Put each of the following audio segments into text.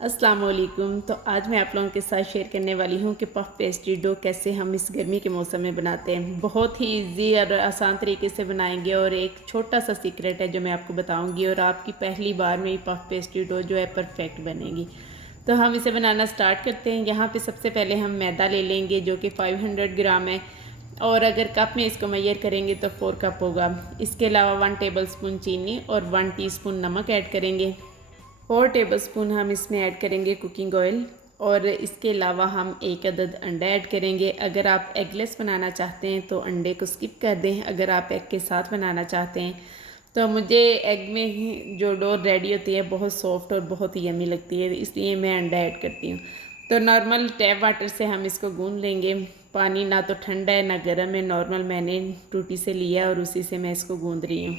अस्सलाम वालेकुम। तो आज मैं आप लोगों के साथ शेयर करने वाली हूँ कि पफ पेस्ट्री डो कैसे हम इस गर्मी के मौसम में बनाते हैं। बहुत ही इजी और आसान तरीके से बनाएंगे और एक छोटा सा सीक्रेट है जो मैं आपको बताऊँगी और आपकी पहली बार में ही पफ पेस्ट्री डो जो है परफेक्ट बनेगी। तो हम इसे बनाना स्टार्ट करते हैं। यहाँ पर सबसे पहले हम मैदा ले लेंगे जो कि 500 ग्राम है और अगर कप में इसको मैयर करेंगे तो 4 कप होगा। इसके अलावा 1 टेबल स्पून चीनी और 1 टीस्पून नमक ऐड करेंगे। 4 टेबलस्पून हम इसमें ऐड करेंगे कुकिंग ऑयल और इसके अलावा हम एक अदद अंडा ऐड करेंगे। अगर आप एगलेस बनाना चाहते हैं तो अंडे को स्किप कर दें। अगर आप एग के साथ बनाना चाहते हैं तो मुझे एग में ही जो डो रेडी होती है बहुत सॉफ्ट और बहुत यमी लगती है, इसलिए मैं अंडा ऐड करती हूँ। तो नॉर्मल टैप वाटर से हम इसको गूंद लेंगे। पानी ना तो ठंडा है ना गर्म है, नॉर्मल मैंने टूटी से लिया और उसी से मैं इसको गूंद रही हूँ।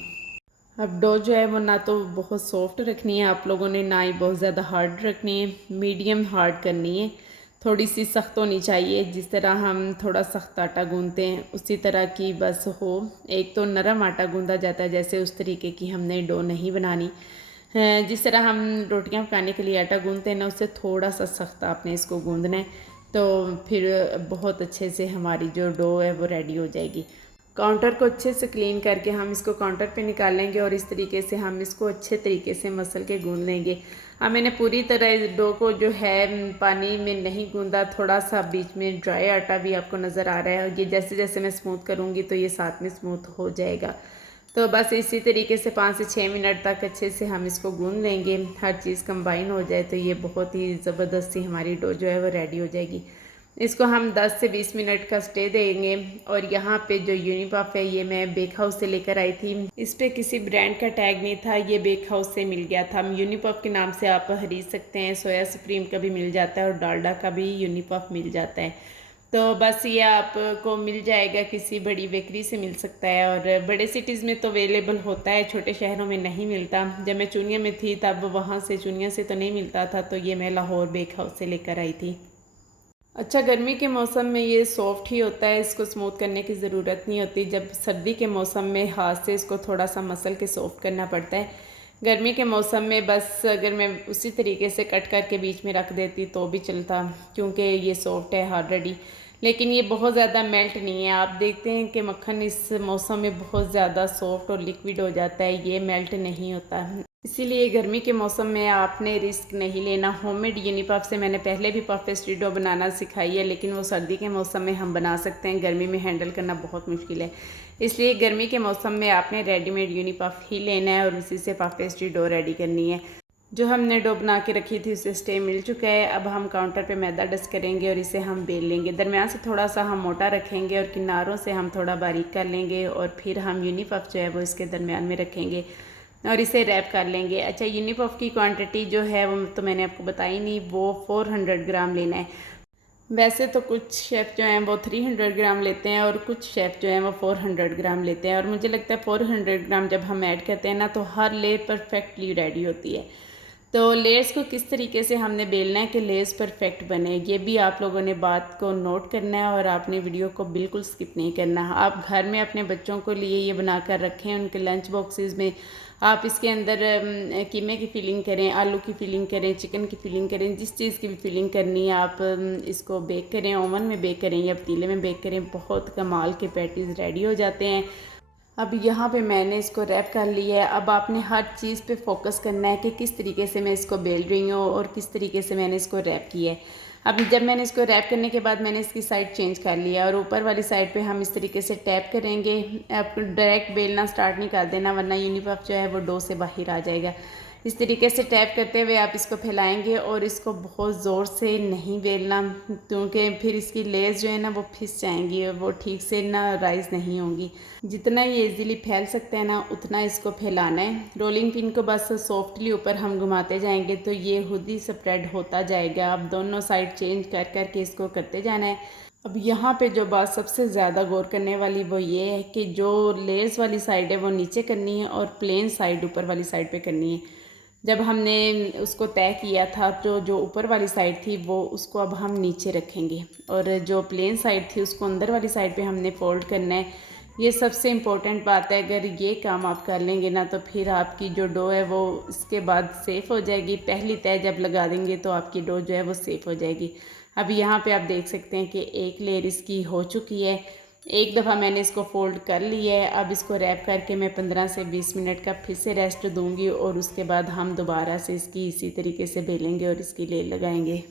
अब डो जो है वो ना तो बहुत सॉफ्ट रखनी है आप लोगों ने, ना ही बहुत ज़्यादा हार्ड रखनी है, मीडियम हार्ड करनी है। थोड़ी सी सख्त होनी चाहिए, जिस तरह हम थोड़ा सख्त आटा गूंदते हैं उसी तरह की बस हो। एक तो नरम आटा गूंदा जाता है, जैसे उस तरीके की हमने डो नहीं बनानी है। जिस तरह हम रोटियां पकाने के लिए आटा गूंदते हैं ना, उससे थोड़ा सा सख्त आपने इसको गूंदना है, तो फिर बहुत अच्छे से हमारी जो डो है वो रेडी हो जाएगी। काउंटर को अच्छे से क्लीन करके हम इसको काउंटर पे निकाल लेंगे और इस तरीके से हम इसको अच्छे तरीके से मसल के गूंद लेंगे। अब मैंने पूरी तरह इस डो को जो है पानी में नहीं गूंदा, थोड़ा सा बीच में ड्राई आटा भी आपको नज़र आ रहा है और ये जैसे जैसे मैं स्मूथ करूँगी तो ये साथ में स्मूथ हो जाएगा। तो बस इसी तरीके से 5 से 6 मिनट तक अच्छे से हम इसको गूंद लेंगे। हर चीज़ कंबाइन हो जाए तो ये बहुत ही ज़बरदस्ती हमारी डो जो है वो रेडी हो जाएगी। इसको हम 10 से 20 मिनट का स्टे देंगे। और यहाँ पे जो यूनिपफ है ये मैं बेक हाउस से लेकर आई थी। इस पे किसी ब्रांड का टैग नहीं था, ये बेक हाउस से मिल गया था। यूनिपफ के नाम से आप खरीद सकते हैं। सोया सुप्रीम का भी मिल जाता है और डालडा का भी यूनिपफ मिल जाता है। तो बस ये आपको मिल जाएगा, किसी बड़ी बेकरी से मिल सकता है और बड़े सिटीज़ में तो अवेलेबल होता है, छोटे शहरों में नहीं मिलता। जब मैं चुनिया में थी तब वहाँ से चुनिया से तो नहीं मिलता था, तो ये मैं लाहौर बेक हाउस से लेकर आई थी। अच्छा, गर्मी के मौसम में ये सॉफ्ट ही होता है, इसको स्मूथ करने की ज़रूरत नहीं होती। जब सर्दी के मौसम में हाथ से इसको थोड़ा सा मसल के सॉफ्ट करना पड़ता है। गर्मी के मौसम में बस अगर मैं उसी तरीके से कट करके बीच में रख देती तो भी चलता, क्योंकि ये सॉफ्ट है ऑलरेडी। लेकिन ये बहुत ज़्यादा मेल्ट नहीं है। आप देखते हैं कि मक्खन इस मौसम में बहुत ज़्यादा सॉफ्ट और लिक्विड हो जाता है, ये मेल्ट नहीं होता। इसीलिए गर्मी के मौसम में आपने रिस्क नहीं लेना। होममेड यूनिपफ से मैंने पहले भी पफ पेस्ट्री डो बनाना सिखाई है, लेकिन वो सर्दी के मौसम में हम बना सकते हैं, गर्मी में हैंडल करना बहुत मुश्किल है। इसलिए गर्मी के मौसम में आपने रेडीमेड यूनिपफ ही लेना है और उसी से पफ पेस्ट्री डो रेडी करनी है। जो हमने डो बना के रखी थी उसे स्टे मिल चुका है। अब हम काउंटर पे मैदा डस्ट करेंगे और इसे हम बेल लेंगे। दरमियान से थोड़ा सा हम मोटा रखेंगे और किनारों से हम थोड़ा बारीक कर लेंगे और फिर हम यूनिपफ जो है वो इसके दरमियान में रखेंगे और इसे रैप कर लेंगे। अच्छा, यूनिपफ की क्वांटिटी जो है वो तो मैंने आपको बताई नहीं, वो 400 ग्राम लेना है। वैसे तो कुछ शेफ़ जो हैं वो 300 ग्राम लेते हैं और कुछ शेफ़ जो हैं वो 400 ग्राम लेते हैं, और मुझे लगता है 400 ग्राम जब हम ऐड करते हैं ना तो हर लेयर परफेक्टली रेडी होती है। तो लेयर्स को किस तरीके से हमने बेलना है कि लेयर्स परफेक्ट बने, ये भी आप लोगों ने बात को नोट करना है और आपने वीडियो को बिल्कुल स्किप नहीं करना। आप घर में अपने बच्चों को लिए ये बनाकर रखें, उनके लंच बॉक्सेस में आप इसके अंदर कीमे की फिलिंग करें, आलू की फिलिंग करें, चिकन की फिलिंग करें, जिस चीज़ की भी फिलिंग करनी है आप इसको बेक करें, ओवन में बेक करें या पतीले में बेक करें, बहुत कमाल के पैटीज़ रेडी हो जाते हैं। अब यहाँ पे मैंने इसको रैप कर लिया है। अब आपने हर चीज़ पे फोकस करना है कि किस तरीके से मैं इसको बेल रही हूँ और किस तरीके से मैंने इसको रैप किया है। अब जब मैंने इसको रैप करने के बाद मैंने इसकी साइड चेंज कर लिया और ऊपर वाली साइड पे हम इस तरीके से टैप करेंगे। आप डायरेक्ट बेलना स्टार्ट नहीं कर देना, वरना यूनिपफ जो है वो डो से बाहर आ जाएगा। इस तरीके से टैप करते हुए आप इसको फैलाएंगे और इसको बहुत ज़ोर से नहीं बेलना, क्योंकि फिर इसकी लेयर्स जो है ना वो फिस जाएंगी और वो ठीक से ना राइज नहीं होंगी। जितना ये इजीली फैल सकते हैं ना उतना इसको फैलाना है। रोलिंग पिन को बस सॉफ्टली ऊपर हम घुमाते जाएंगे तो ये खुद ही स्प्रेड होता जाएगा। अब दोनों साइड चेंज कर करके इसको करते जाना है। अब यहाँ पे जो बात सबसे ज़्यादा गौर करने वाली वो ये है कि जो लेयर्स वाली साइड है वो नीचे करनी है और प्लेन साइड ऊपर वाली साइड पे करनी है। जब हमने उसको तय किया था तो जो ऊपर वाली साइड थी वो उसको अब हम नीचे रखेंगे और जो प्लेन साइड थी उसको अंदर वाली साइड पे हमने फोल्ड करना है। ये सबसे इम्पोर्टेंट बात है, अगर ये काम आप कर लेंगे ना तो फिर आपकी जो डो है वो इसके बाद सेफ़ हो जाएगी। पहली तय जब लगा देंगे तो आपकी डो जो है वो सेफ़ हो जाएगी। अब यहाँ पे आप देख सकते हैं कि एक लेयर इसकी हो चुकी है। एक दफ़ा मैंने इसको फ़ोल्ड कर लिया है। अब इसको रैप करके मैं 15 से 20 मिनट का फिर से रेस्ट दूँगी और उसके बाद हम दोबारा से इसकी इसी तरीके से बेलेंगे और इसकी लेयर लगाएंगे।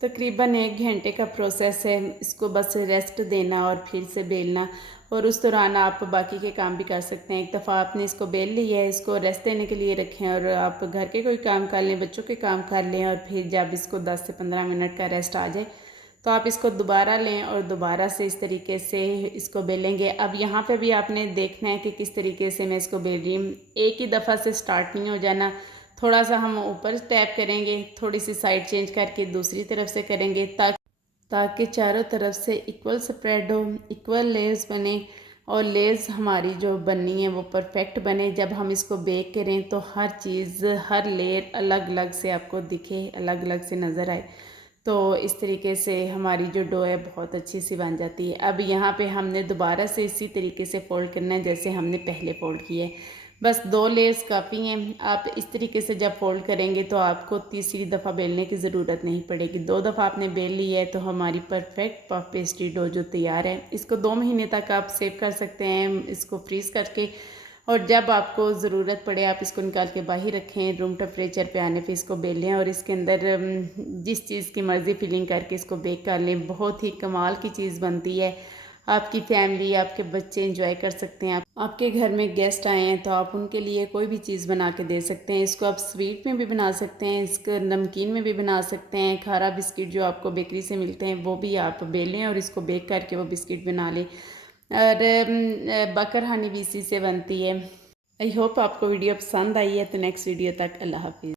तकरीबन 1 घंटे का प्रोसेस है। इसको बस रेस्ट देना और फिर से बेलना, और उस दौरान आप बाकी के काम भी कर सकते हैं। एक दफ़ा आपने इसको बेल लिया है, इसको रेस्ट देने के लिए रखें और आप घर के कोई काम कर लें, बच्चों के काम कर लें, और फिर जब इसको 10 से 15 मिनट का रेस्ट आ जाए तो आप इसको दोबारा लें और दोबारा से इस तरीके से इसको बेलेंगे। अब यहाँ पे भी आपने देखना है कि किस तरीके से मैं इसको बेल रही हूँ। एक ही दफ़ा से स्टार्ट नहीं हो जाना, थोड़ा सा हम ऊपर टैप करेंगे, थोड़ी सी साइड चेंज करके दूसरी तरफ से करेंगे ताकि चारों तरफ से इक्वल स्प्रेड हो, इक्वल लेयर्स बने और लेयर्स हमारी जो बननी है वो परफेक्ट बने। जब हम इसको बेक करें तो हर चीज़, हर लेयर अलग अलग से आपको दिखे, अलग अलग से नज़र आए। तो इस तरीके से हमारी जो डो है बहुत अच्छी सी बन जाती है। अब यहाँ पे हमने दोबारा से इसी तरीके से फ़ोल्ड करना है जैसे हमने पहले फ़ोल्ड किया है। बस 2 लेयर्स काफ़ी हैं। आप इस तरीके से जब फ़ोल्ड करेंगे तो आपको तीसरी दफ़ा बेलने की ज़रूरत नहीं पड़ेगी। 2 दफ़ा आपने बेल ली है तो हमारी परफेक्ट पफ पेस्ट्री डो जो तैयार है। इसको 2 महीने तक आप सेव कर सकते हैं इसको फ्रीज़ करके, और जब आपको ज़रूरत पड़े आप इसको निकाल के बाहर रखें। रूम टेम्परेचर पे आने पे इसको बेल लें और इसके अंदर जिस चीज़ की मर्ज़ी फिलिंग करके इसको बेक कर लें। बहुत ही कमाल की चीज़ बनती है। आपकी फैमिली, आपके बच्चे एंजॉय कर सकते हैं। आपके घर में गेस्ट आए हैं तो आप उनके लिए कोई भी चीज़ बना के दे सकते हैं। इसको आप स्वीट में भी बना सकते हैं, इसको नमकीन में भी बना सकते हैं। खारा बिस्किट जो आपको बेकरी से मिलते हैं वो भी आप बेलें और इसको बेक करके वो बिस्किट बना लें। और बकर हनी भी इसी से बनती है। आई होप आपको वीडियो पसंद आई है। तो नेक्स्ट वीडियो तक अल्लाह हाफिज़।